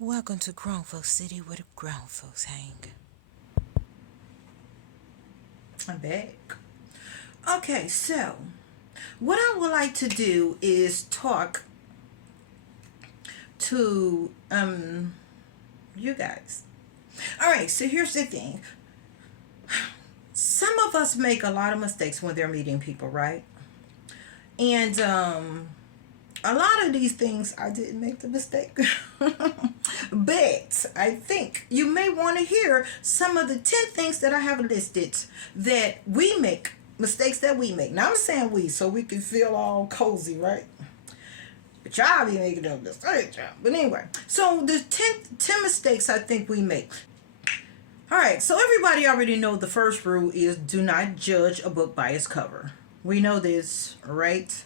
Welcome to Grown Folks City where the grown folks hang. I'm back. Okay, so what I would like to do is talk to you guys. All right, so here's the thing. Some of us make a lot of mistakes when they're meeting people, right? And a lot of these things I didn't make the mistake. But I think you may want to hear some of the 10 things that I have listed that we make, mistakes that we make. Now I'm saying we, so we can feel all cozy, right? But y'all be making those mistakes, y'all. But anyway, so the 10 mistakes I think we make. All right, so everybody already know the first rule is do not judge a book by its cover. We know this, right?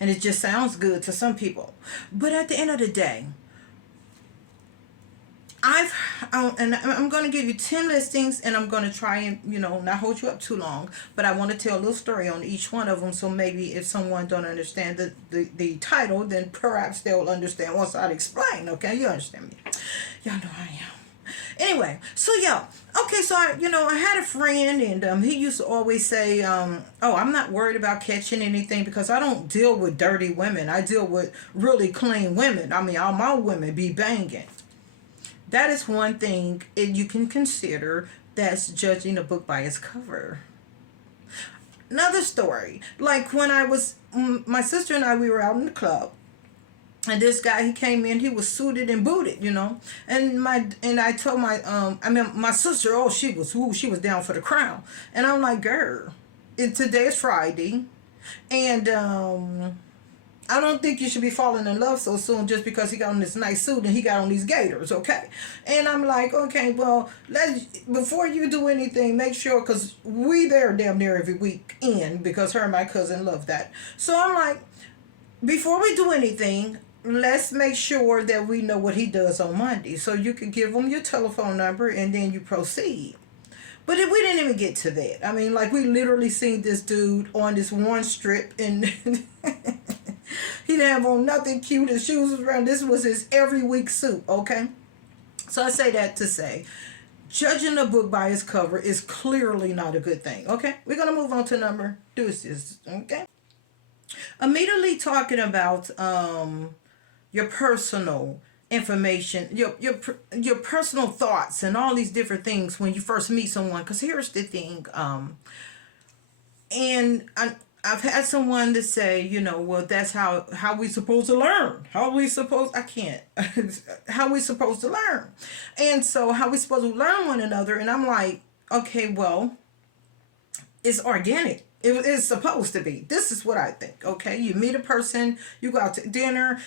And it just sounds good to some people. But at the end of the day, and I'm going to give you 10 listings, and I'm going to try and, not hold you up too long, but I want to tell a little story on each one of them, so maybe if someone don't understand the title, then perhaps they'll understand once I explain, okay? You understand me. Y'all know I am. Anyway, so yeah, okay, so I had a friend, and he used to always say, oh, I'm not worried about catching anything because I don't deal with dirty women. I deal with really clean women. I mean, all my women be banging. That is one thing you can consider that's judging a book by its cover. Another story, like when my sister and I, we were out in the club, and this guy, he came in, he was suited and booted, and I told my sister, oh, she was down for the crown, and I'm like, girl, today is Friday, and I don't think you should be falling in love so soon just because he got on this nice suit and he got on these gaiters, okay? And I'm like, okay, well, before you do anything, make sure, because we there damn near every weekend because her and my cousin love that. So I'm like, before we do anything, let's make sure that we know what he does on Monday. So you can give him your telephone number and then you proceed. But we didn't even get to that. I mean, like, we literally seen this dude on this one strip and he didn't have on nothing cute. His shoes was around. This was his every week suit, okay? So I say that to say, judging a book by its cover is clearly not a good thing, okay? We're going to move on to number deuces, okay? Immediately talking about your personal information, your personal thoughts and all these different things when you first meet someone. Because here's the thing, and I've had someone to say, well, that's how we supposed to learn. How we supposed to learn. And so how we supposed to learn one another. And I'm like, okay, well, it's organic. It is supposed to be. This is what I think, okay? You meet a person, you go out to dinner,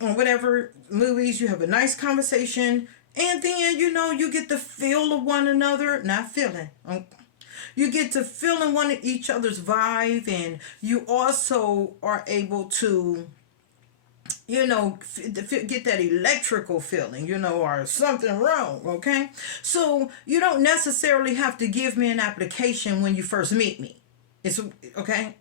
or whatever, movies, you have a nice conversation, and then, you get the feel of one another, not feeling, you get to feeling one of each other's vibe, and you also are able to, get that electrical feeling, or something wrong, okay? So you don't necessarily have to give me an application when you first meet me. It's, okay?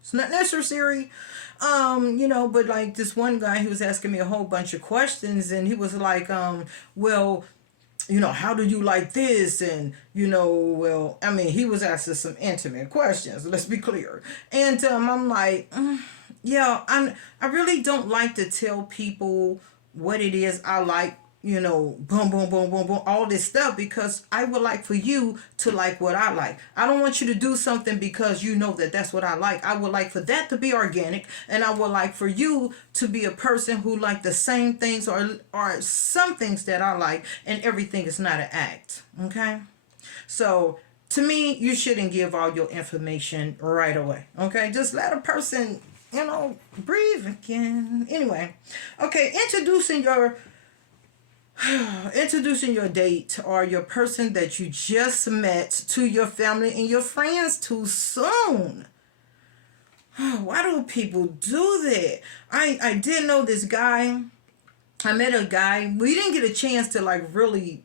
It's not necessary. But like this one guy, he was asking me a whole bunch of questions, and he was like, well, how do you like this? And, well, I mean, he was asking some intimate questions, let's be clear. And I'm like, yeah, I really don't like to tell people what it is I like, boom, boom, boom, boom, boom, all this stuff, because I would like for you to like what I like. I don't want you to do something because you know that that's what I like. I would like for that to be organic, and I would like for you to be a person who like the same things or some things that I like, and everything is not an act, okay? So to me, you shouldn't give all your information right away, okay? Just let a person, breathe again. Anyway, okay, introducing your date or your person that you just met to your family and your friends too soon. Why do people do that? I did know this guy. I met a guy. We didn't get a chance to really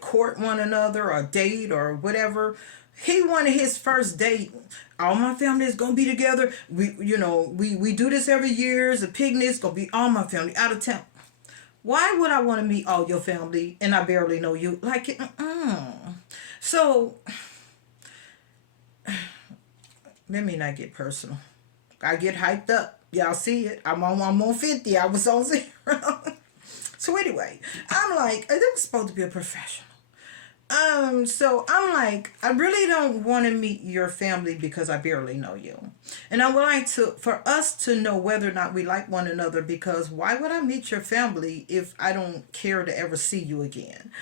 court one another or date or whatever. He wanted his first date. All my family is gonna be together. We do this every year. It's a picnic. It's gonna be all my family out of town. Why would I want to meet all your family and I barely know you? Like, so let me not get personal. I get hyped up. Y'all see it. I'm on 50. I was on 0. So anyway, I'm like, it was supposed to be a professional. So I'm like, I really don't want to meet your family because I barely know you. And I would like for us to know whether or not we like one another, because why would I meet your family if I don't care to ever see you again?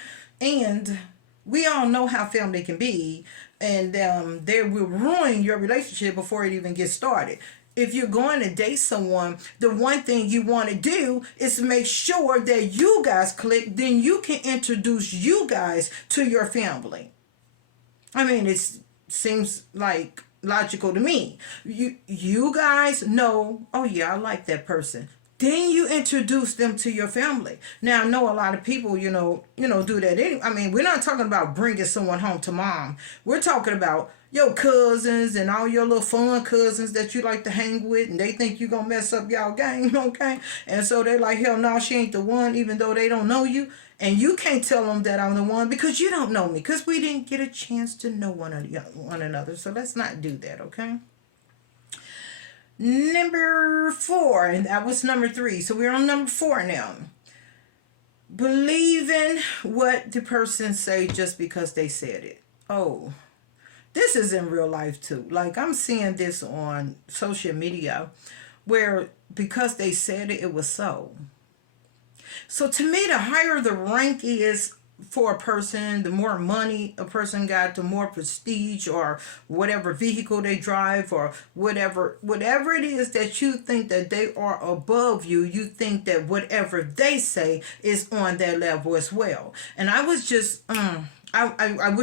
And we all know how family can be, and they will ruin your relationship before it even gets started. If you're going to date someone, the one thing you want to do is to make sure that you guys click, then you can introduce you guys to your family. I mean, it seems like logical to me. You guys know, oh yeah, I like that person. Then you introduce them to your family. Now I know a lot of people, do that anyway. I mean, we're not talking about bringing someone home to mom. We're talking about your cousins and all your little fun cousins that you like to hang with, and they think you gonna mess up y'all game, okay? And so they're like, hell no, she ain't the one, even though they don't know you. And you can't tell them that I'm the one because you don't know me, because we didn't get a chance to know one another. So let's not do that, okay? Number 4, and that was number 3. So we're on number 4 now. Believing what the person say just because they said it. Oh, this is in real life too. Like, I'm seeing this on social media where because they said it, it was so. So to me, the higher the rank is for a person, the more money a person got, the more prestige or whatever vehicle they drive, or whatever it is that you think that they are above you, you think that whatever they say is on their level as well. And I was just I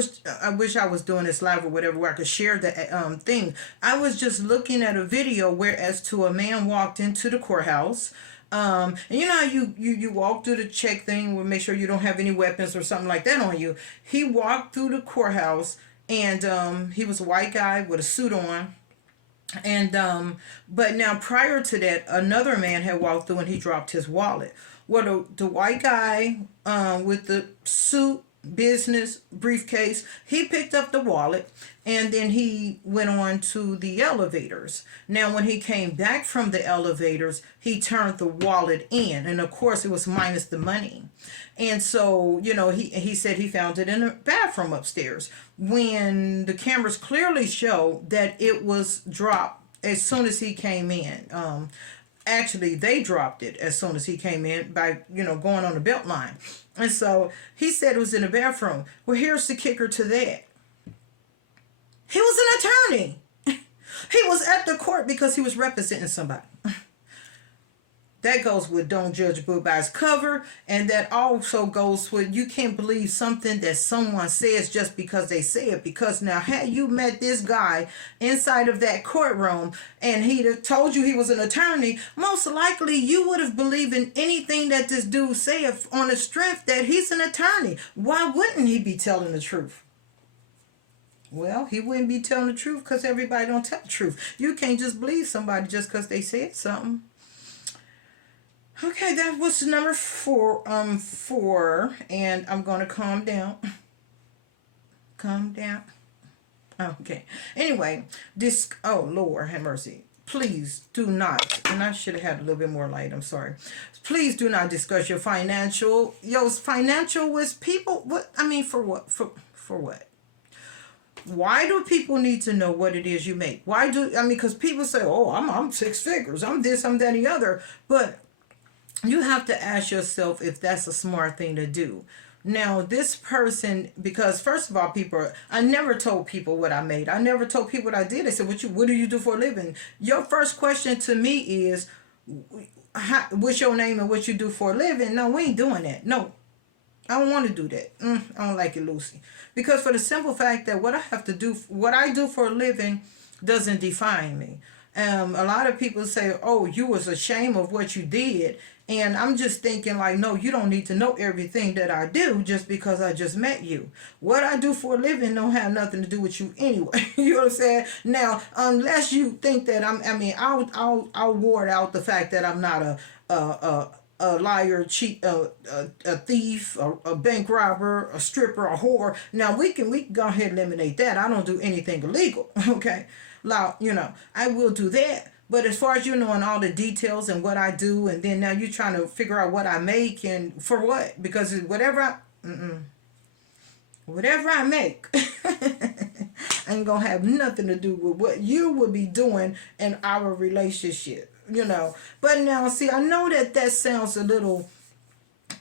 wish I was doing this live or whatever where I could share the thing. I was just looking at a video where as to a man walked into the courthouse. And you know how you walk through the check thing, will make sure you don't have any weapons or something like that on you. He walked through the courthouse, and he was a white guy with a suit on. And but now prior to that, another man had walked through and he dropped his wallet. Well, the white guy with the suit, business briefcase, he picked up the wallet, and then he went on to the elevators. Now when he came back from the elevators, he turned the wallet in, and of course it was minus the money. And so he said he found it in a bathroom upstairs, when the cameras clearly show that it was dropped as soon as he came in. Actually, they dropped it as soon as he came in by going on the belt line. And so he said it was in the bathroom. Well, here's the kicker to that. He was an attorney. He was at the court because he was representing somebody. That goes with don't judge a book by its cover. And that also goes with you can't believe something that someone says just because they say it. Because now, had you met this guy inside of that courtroom and he'd have told you he was an attorney, most likely you would have believed in anything that this dude said on the strength that he's an attorney. Why wouldn't he be telling the truth? Well, he wouldn't be telling the truth because everybody don't tell the truth. You can't just believe somebody just because they said something. Okay, that was number 4. 4, and I'm gonna calm down. Calm down. Okay. Anyway, this. Oh Lord, have mercy. Please do not. And I should have had a little bit more light. I'm sorry. Please do not discuss your financial with people. What I mean, for what? For what? Why do people need to know what it is you make? Because people say, "Oh, I'm 6 figures. I'm this. I'm that, and the other," but you have to ask yourself if that's a smart thing to do. Now, this person, because first of all, I never told people what I made. I never told people what I did. They said, what do you do for a living? Your first question to me is, what's your name and what you do for a living? No, we ain't doing that. No, I don't want to do that. I don't like it, Lucy. Because for the simple fact that what I do for a living doesn't define me. A lot of people say, oh, you was ashamed of what you did. And I'm just thinking like, no, you don't need to know everything that I do just because I just met you. What I do for a living don't have nothing to do with you anyway. You know what I'm saying? Now, unless you think that I'll ward out the fact that I'm not a liar, cheat, a thief, a bank robber, a stripper, a whore. Now we can go ahead and eliminate that. I don't do anything illegal. Okay, now I will do that. But as far as you knowing all the details and what I do, and then now you're trying to figure out what I make and for what, because whatever I make ain't gonna have nothing to do with what you would be doing in our relationship. But now, see, I know that sounds a little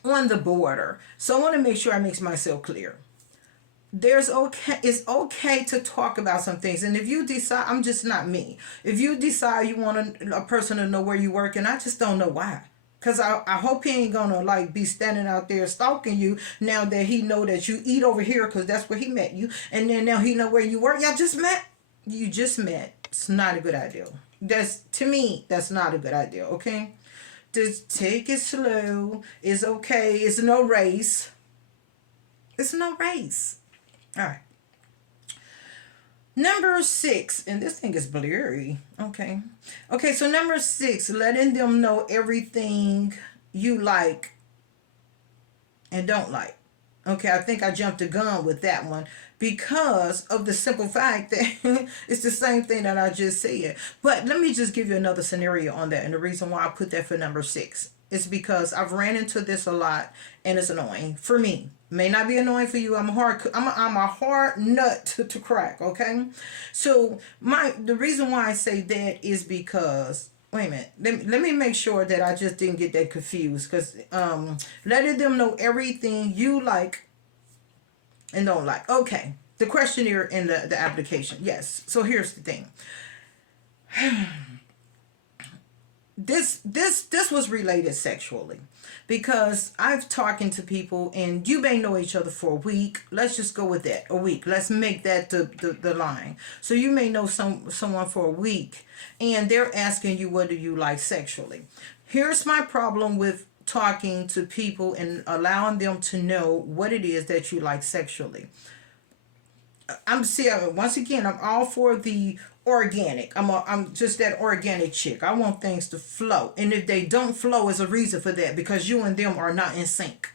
on the border, so I want to make sure I make myself clear. It's okay to talk about some things, and if you decide, I'm just not me. If you decide you want a person to know where you work, and I just don't know why. Cause I hope he ain't gonna like be standing out there stalking you now that he know that you eat over here, cause that's where he met you, and then now he know where you work. Y'all just met. You just met. It's not a good idea. To me, that's not a good idea. Okay, just take it slow. It's okay. It's no race. It's no race. All right. Number 6, and this thing is blurry. Okay. So number 6, letting them know everything you like and don't like. Okay, I think I jumped the gun with that one because of the simple fact that it's the same thing that I just said. But let me just give you another scenario on that, and the reason why I put that for number 6 is because I've ran into this a lot, and it's annoying for me. May not be annoying for you. I'm a hard nut to crack. Okay, so the reason why I say that is because, wait a minute, let me make sure that I just didn't get that confused, because letting them know everything you like and don't like. Okay, the questionnaire in the application. Yes. So here's the thing. This was related sexually, because I've talking to people, and you may know each other for a week. Let's just go with that, a week. Let's make that the line. So you may know someone for a week, and they're asking you, what do you like sexually? Here's my problem with talking to people and allowing them to know what it is that you like sexually. Once again, I'm all for the organic. I'm just that organic chick. I want things to flow, and if they don't flow, is a reason for that, because you and them are not in sync.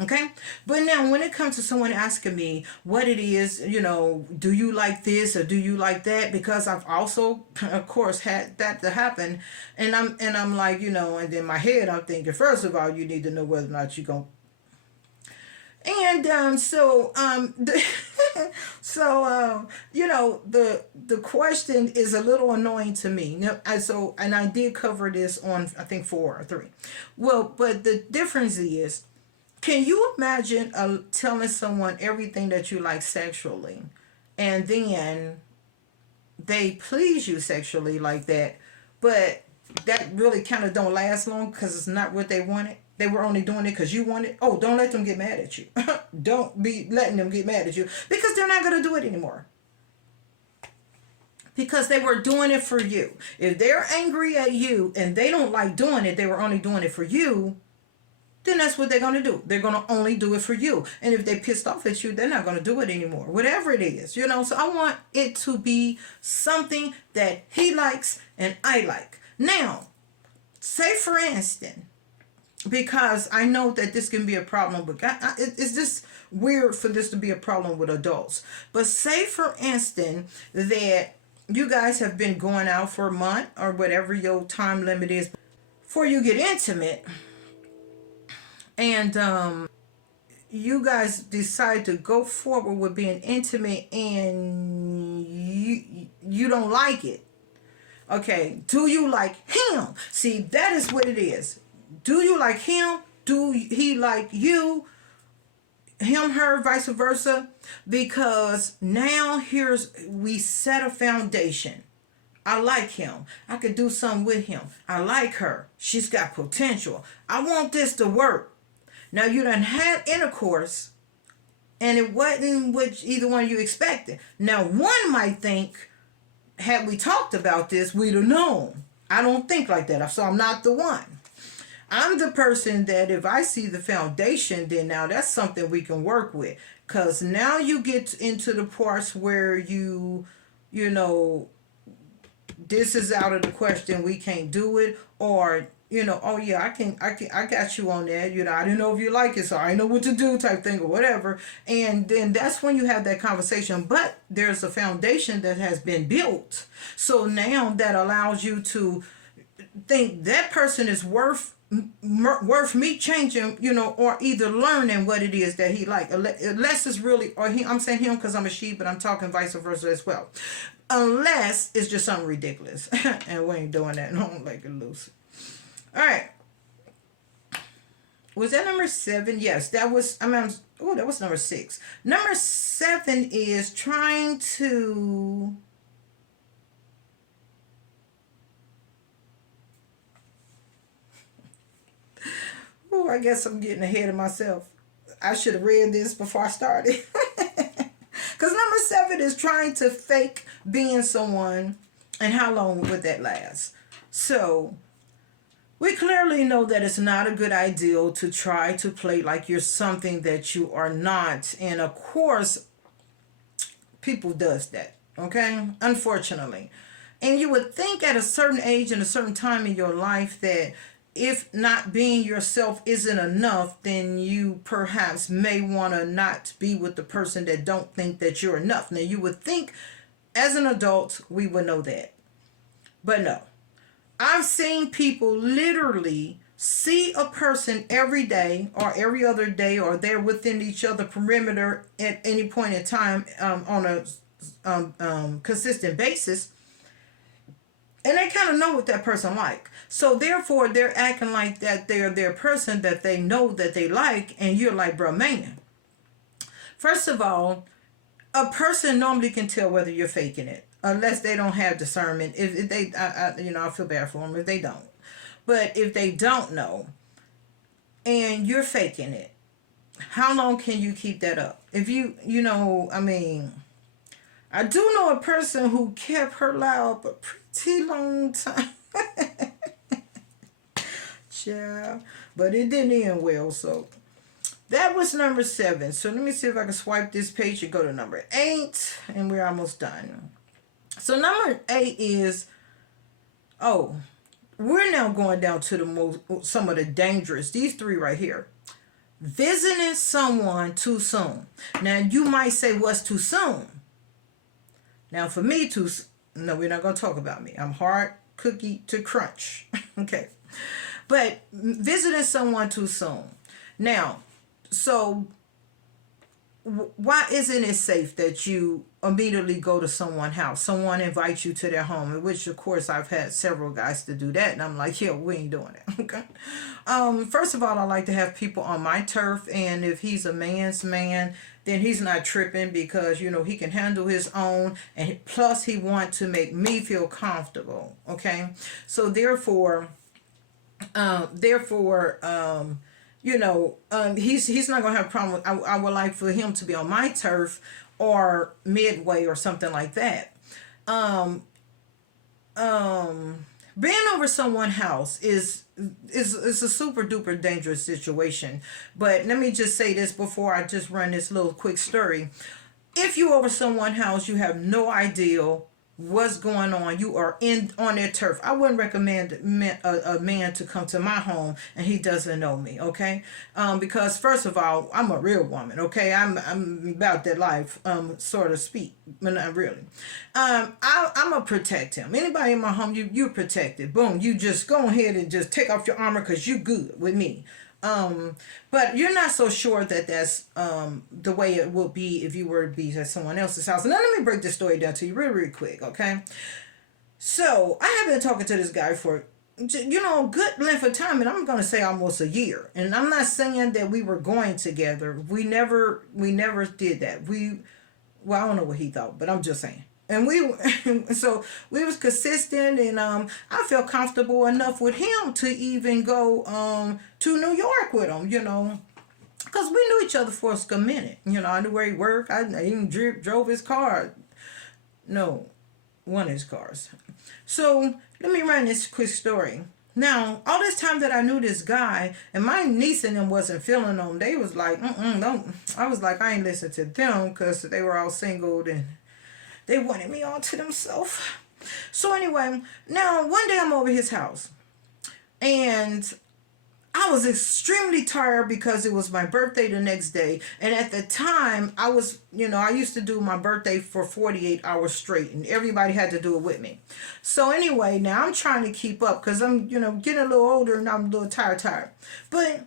Okay, but now when it comes to someone asking me what it is, do you like this or do you like that? Because I've also, of course, had that to happen, and I'm like, and in my head I'm thinking, first of all, you need to know whether or not you're gonna. And the question is a little annoying to me. And I did cover this on, I think, 4 or 3. Well, but the difference is, can you imagine telling someone everything that you like sexually, and then they please you sexually like that, but that really kind of don't last long because it's not what they wanted? They were only doing it because you wanted. Oh, don't let them get mad at you. Don't be letting them get mad at you, because they're not going to do it anymore. Because they were doing it for you. If they're angry at you and they don't like doing it, they were only doing it for you, then that's what they're going to do. They're going to only do it for you. And if they're pissed off at you, they're not going to do it anymore. Whatever it is, So I want it to be something that he likes and I like. Now, say for instance, because I know that this can be a problem, but it's just weird for this to be a problem with adults. But say for instance that you guys have been going out for a month or whatever your time limit is before you get intimate, and you guys decide to go forward with being intimate, and you don't like it. Okay, do you like him? See, that is what it is. Do you like him? Do he like you? Him, her, vice versa? Because now we set a foundation. I like him. I could do something with him. I like her. She's got potential. I want this to work. Now you done had intercourse, and it wasn't what either one of you expected. Now one might think, had we talked about this, we'd have known. I don't think like that, so I'm not the one. I'm the person that if I see the foundation, then now that's something we can work with. Because now you get into the parts where this is out of the question, we can't do it, or oh yeah, I got you on that. I didn't know if you like it, so I know what to do, type thing or whatever. And then that's when you have that conversation. But there's a foundation that has been built, so now that allows you to think that person is worth me changing, or either learning what it is that he like, unless it's really, or he, I'm saying him because I'm a she, but I'm talking vice versa as well. Unless it's just something ridiculous, and we ain't doing that. No, like it loose. All right. Was that number 7? Yes, that was. That was number 6. Number 7 is trying to. Oh, I guess I'm getting ahead of myself. I should have read this before I started. Because number 7 is trying to fake being someone, and how long would that last? So, we clearly know that it's not a good idea to try to play like you're something that you are not. And of course, people does that, okay? Unfortunately. And you would think at a certain age and a certain time in your life that if not being yourself isn't enough, then you perhaps may want to not be with the person that don't think that you're enough. Now, you would think as an adult, we would know that. But no. I've seen people literally see a person every day or every other day, or they're within each other perimeter at any point in time, on a consistent basis. And they kind of know what that person like. So therefore, they're acting like that they're their person that they know that they like. And you're like, bro, man. First of all, a person normally can tell whether you're faking it. Unless they don't have discernment. If they, I feel bad for them if they don't. But if they don't know, and you're faking it, how long can you keep that up? If I do know a person who kept her lie up a pretty long time. Yeah, but it didn't end well, so that was number 7. So let me see if I can swipe this page and go to number 8, and we're almost done. So number 8 is, we're now going down to some of the dangerous, these 3 right here. Visiting someone too soon. Now you might say, what's too soon? Now for me, no, we're not going to talk about me. I'm hard cookie to crunch. Okay. But visiting someone too soon. Now, so why isn't it safe that you immediately go to someone's house? Someone invites you to their home, in which, of course, I've had several guys to do that. And I'm like, yeah, we ain't doing it. Okay. First of all, I like to have people on my turf. And if he's a man's man, then he's not tripping because, he can handle his own. And plus, he wants to make me feel comfortable. Okay. So therefore, he's not gonna have a problem with, I would like for him to be on my turf or midway or something like that. Being over someone's house is a super duper dangerous situation. But let me just say this before I just run this little quick story. If you over someone's house, you have no idea what's going on. You are on their turf. I wouldn't recommend a man to come to my home and he doesn't know me, okay? Because first of all, I'm a real woman, okay? I'm about that life, so to speak, but not really. I'm gonna protect him. Anybody in my home, you're protected. Boom, you just go ahead and just take off your armor because you good with me. But you're not so sure that that's the way it will be if you were to be at someone else's house. And now let me break this story down to you really, really quick, okay? So I have been talking to this guy for a good length of time, and I'm gonna say almost a year. And I'm not saying that we were going together. We never did that. I don't know what he thought, but I'm just saying. And we was consistent, and I felt comfortable enough with him to even go to New York with him, because we knew each other for a minute. I knew where he worked. I even drove his car. No, one of his cars. So let me run this quick story. Now, all this time that I knew this guy, and my niece and them wasn't feeling him, they was like, don't. I was like, I ain't listening to them because they were all single and they wanted me all to themselves. So anyway, now one day I'm over his house. And I was extremely tired because it was my birthday the next day. And at the time, I was, I used to do my birthday for 48 hours straight, and everybody had to do it with me. So, anyway, now I'm trying to keep up because I'm, getting a little older and I'm a little tired. But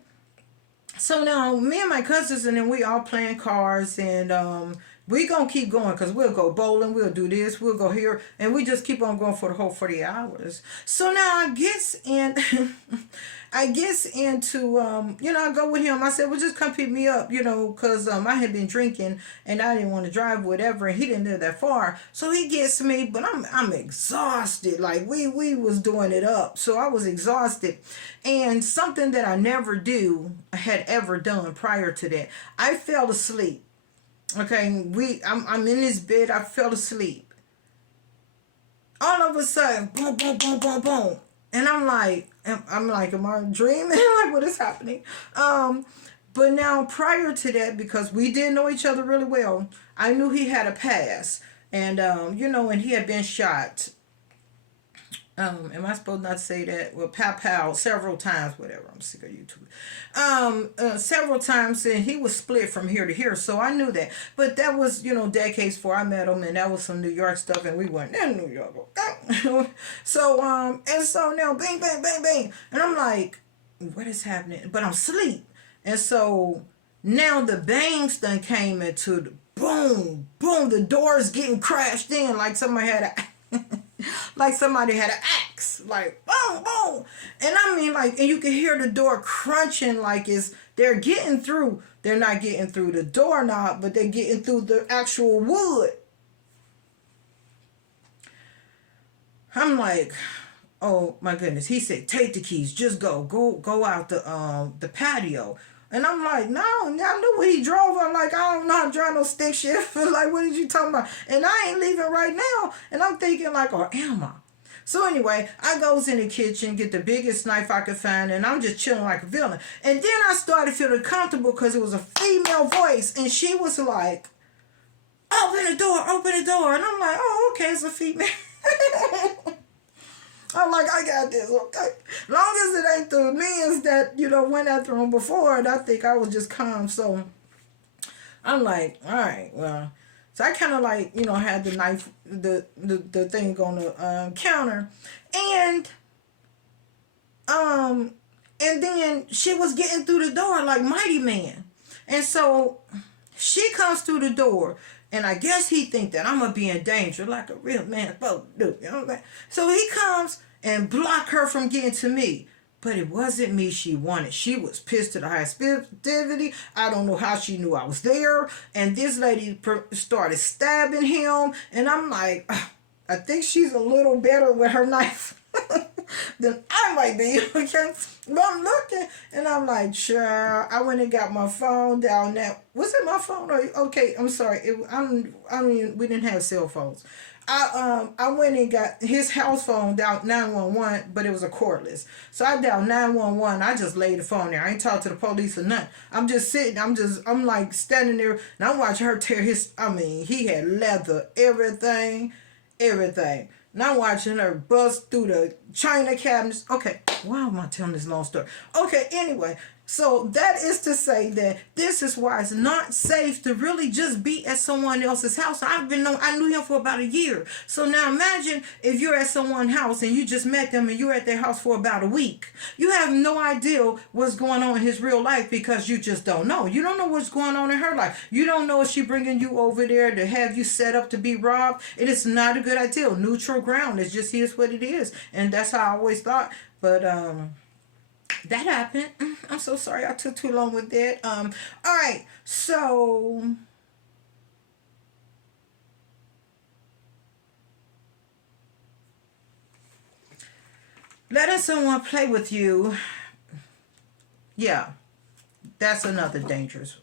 so now me and my cousins and then we all playing cards and we gonna keep going because we'll go bowling, we'll do this, we'll go here, and we just keep on going for the whole 40 hours. So now I guess in I guess into I go with him. I said, well, just come pick me up, because I had been drinking and I didn't want to drive whatever, and he didn't live that far. So he gets me, but I'm exhausted. Like we was doing it up, so I was exhausted, and something that I never had ever done prior to that, I fell asleep. Okay, I'm in this bed. I fell asleep. All of a sudden, boom, boom, boom, boom, boom, and I'm like, am I dreaming? Like, what is happening? But now prior to that, because we didn't know each other really well, I knew he had a past, and and he had been shot. Am I supposed not to say that? Well, pow several times, whatever. I'm sick of YouTube. Several times, and he was split from here to here, so I knew that. But that was, decades before I met him, and that was some New York stuff, and we weren't in New York. Okay? So, and so now, bang, bang, bang, bang, and I'm like, what is happening? But I'm asleep, and so now the bangs done came into the boom, boom. The doors getting crashed in like somebody had a. Like somebody had an axe, like boom, boom, and I mean, like, and you can hear the door crunching, like they're getting through. They're not getting through the doorknob, but they're getting through the actual wood. I'm like, oh my goodness. He said, take the keys, just go out the patio. And I'm like, no, I knew what he drove. I'm like, I don't know how to drive no stick shift. Like, what did you talking about? And I ain't leaving right now. And I'm thinking like, or am I? So anyway, I goes in the kitchen, get the biggest knife I could find, and I'm just chilling like a villain. And then I started feeling comfortable because it was a female voice, and she was like, open the door. And I'm like, oh, okay, it's a female. I'm like, I got this, okay? Long as it ain't the men's that, went after him before, and I think I was just calm. So I'm like, all right, well. So I kind of like, had the knife, the thing on the counter. And then she was getting through the door like Mighty Man. And so she comes through the door. And I guess he think that I'm going to be in danger like a real man supposed to do. You know what I'm saying? So he comes and block her from getting to me. But it wasn't me she wanted. She was pissed to the highest sensitivity. I don't know how she knew I was there. And this lady started stabbing him. And I'm like, I think she's a little better with her knife than I might be. Okay? But I'm looking and I'm like, sure. I went and got my phone down there. Was it my phone? Okay, I'm sorry. We didn't have cell phones. I went and got his house phone down 911, but it was a cordless. So I dialed 911. I just laid the phone there. I ain't talked to the police or nothing. I'm just sitting. I'm like standing there and I'm watching her tear he had leather, everything. And I'm watching her bust through the china cabinets. Okay, why am I telling this long story? Okay, anyway. So that is to say that this is why it's not safe to really just be at someone else's house. I knew him for about a year. So now imagine if you're at someone's house and you just met them and you're at their house for about a week. You have no idea what's going on in his real life because you just don't know. You don't know what's going on in her life. You don't know if she's bringing you over there to have you set up to be robbed. It is not a good idea. Neutral ground. It just is what it is. And that's how I always thought. But that happened. I'm so sorry I took too long with that. All right. So letting someone play with you, yeah, that's another dangerous.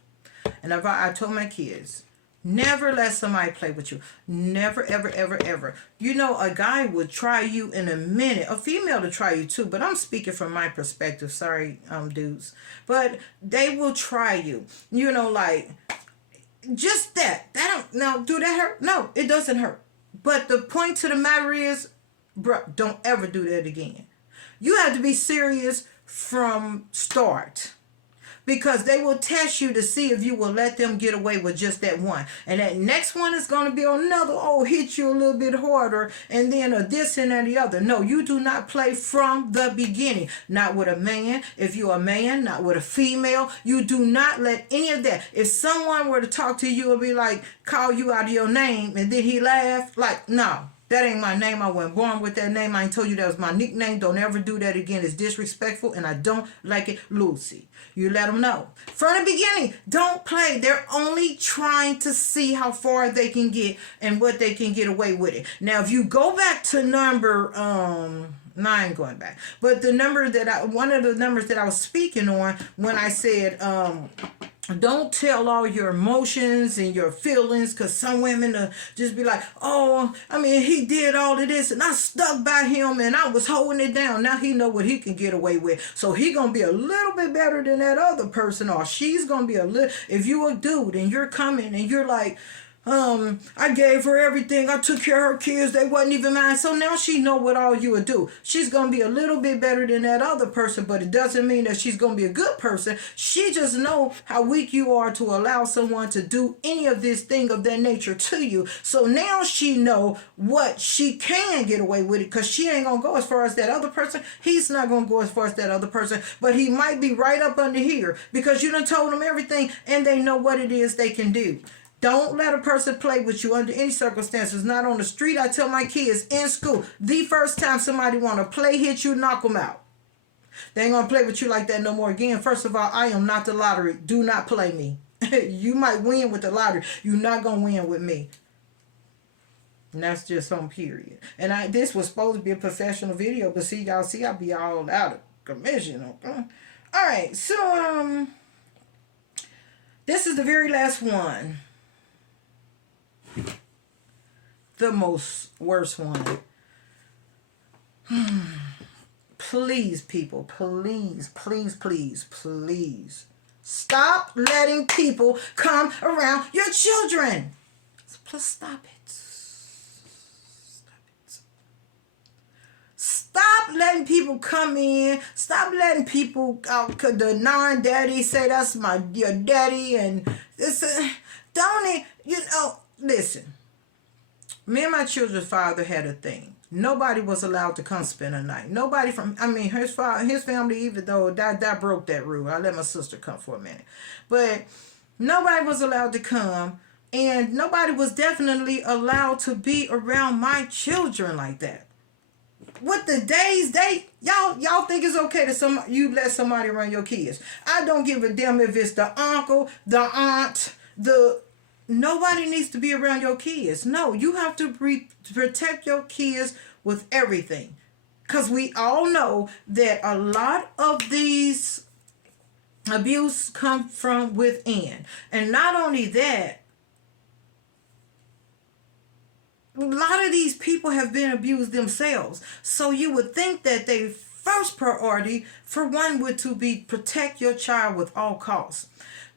And I told my kids, never let somebody play with you. Never, ever, ever, ever. A guy would try you in a minute. A female to try you too, but I'm speaking from my perspective. Sorry, dudes. But they will try you. Like, just that. Do that hurt? No, it doesn't hurt. But the point to the matter is, bro, don't ever do that again. You have to be serious from start, because they will test you to see if you will let them get away with just that one. And that next one is going to be another, hit you a little bit harder, and then this and then the other. No, you do not play from the beginning. Not with a man. If you're a man, not with a female. You do not let any of that. If someone were to talk to you and be like, call you out of your name, and then he laughed, like, no. That ain't my name. I wasn't born with that name. I ain't told you that was my nickname. Don't ever do that again. It's disrespectful, and I don't like it. Lucy. You let them know. From the beginning, don't play. They're only trying to see how far they can get and what they can get away with it. Now, if you go back to number, no, I ain't going back. But the number that one of the numbers that I was speaking on when I said, don't tell all your emotions and your feelings, because some women just be like, he did all of this and I stuck by him and I was holding it down. Now he know what he can get away with. So he going to be a little bit better than that other person, or she's going to be a little. If you a dude and you're coming and you're like, I gave her everything. I took care of her kids. They wasn't even mine. So now she know what all you would do. She's going to be a little bit better than that other person, but it doesn't mean that she's going to be a good person. She just know how weak you are to allow someone to do any of this thing of that nature to you. So now she know what she can get away with it, because she ain't going to go as far as that other person. He's not going to go as far as that other person, but he might be right up under here because you done told them everything and they know what it is they can do. Don't let a person play with you under any circumstances. Not on the street. I tell my kids in school, the first time somebody want to play, hit you, knock them out. They ain't going to play with you like that no more again. First of all, I am not the lottery. Do not play me. You might win with the lottery. You're not going to win with me. And that's just on period. And this was supposed to be a professional video, but see, y'all see, I be all out of commission. Okay? All right, so this is the very last one. The most worst one. Please, people, please, please, please, please. Stop letting people come around your children. Plus, stop it. Stop it. Stop letting people come in. Stop letting people, the non-daddy say that's your daddy. And this, don't it, listen. Me and my children's father had a thing. Nobody was allowed to come spend a night. Nobody his family, even though that broke that rule. I let my sister come for a minute. But nobody was allowed to come, and nobody was definitely allowed to be around my children like that. What the days y'all think it's okay to you let somebody around your kids. I don't give a damn if it's the uncle, the aunt, nobody needs to be around your kids. No, you have to protect your kids with everything. Because we all know that a lot of these abuse come from within. And not only that, a lot of these people have been abused themselves. So you would think that their first priority, for one, would to be protect your child with all costs.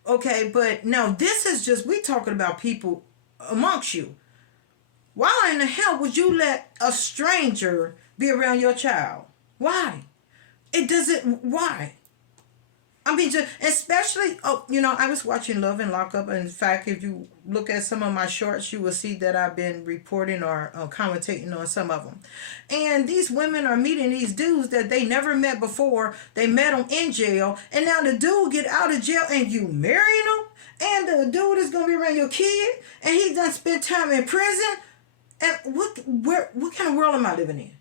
Okay, but now this is just, we talking about people amongst you. Why in the hell would you let a stranger be around your child? Why? Why? I mean, especially, I was watching Love and Lockup. In fact, if you look at some of my shorts, you will see that I've been reporting or commentating on some of them. And these women are meeting these dudes that they never met before. They met them in jail. And now the dude get out of jail and you marrying him? And the dude is going to be around your kid? And he done spent time in prison? And what kind of world am I living in?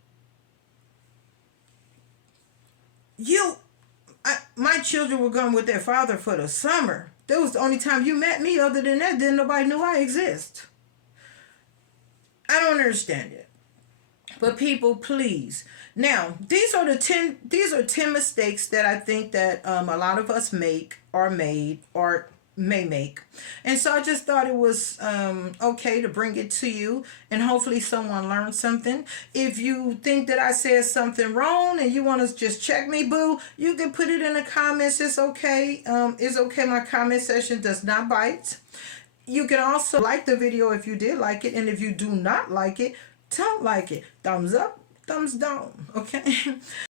My children were gone with their father for the summer. That was the only time you met me. Other than that, then nobody knew I exist. I don't understand it. But people, please. Now, these are 10 mistakes that I think that a lot of us make or made or may make. And so I just thought it was okay to bring it to you, and hopefully someone learned something. If you think that I said something wrong and you want to just check me, boo, you can put it in the comments. It's okay. It's okay. My comment section does not bite. You can also like the video if you did like it, and if you do not like it, don't like it. Thumbs up, thumbs down. Okay.